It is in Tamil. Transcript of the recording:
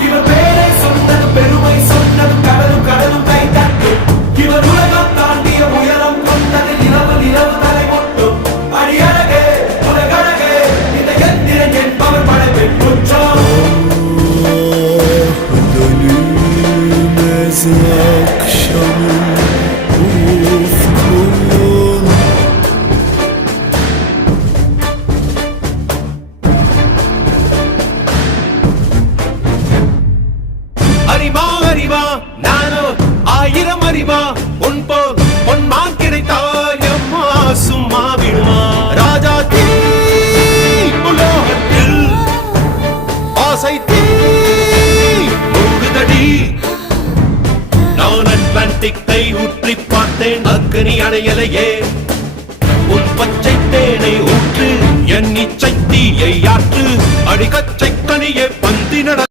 இவர் பேரை சொன்னது பெருமை சொன்னது கடலும் கடலும் கை தட்டும் இவர் உலகம் தாண்டிய உயரம் கொண்டது நிலவு நிலவு தலை மொட்டும் அடியழகே உலகழகே இந்த எந்திரன் என்பவர் படைப்பின் குற்றம் அறிவா அறிவா நானோ ஆயிரம் அறிவா உன் போல் பொன்மான் கிடைத்தாயம்மா சும்மா விடுமா ராஜா தீ உலோகத்தில் ஆசை தீ மூடுதடி நான் அட்லாண்டிக்கை ஊற்றி பார்த்தேன் அக்கனி அணையலையே உன் பச்சை தேனை ஊற்று என் இச்சை தீயை ஆற்று அடிக்கச்சை கனியே பந்தி நட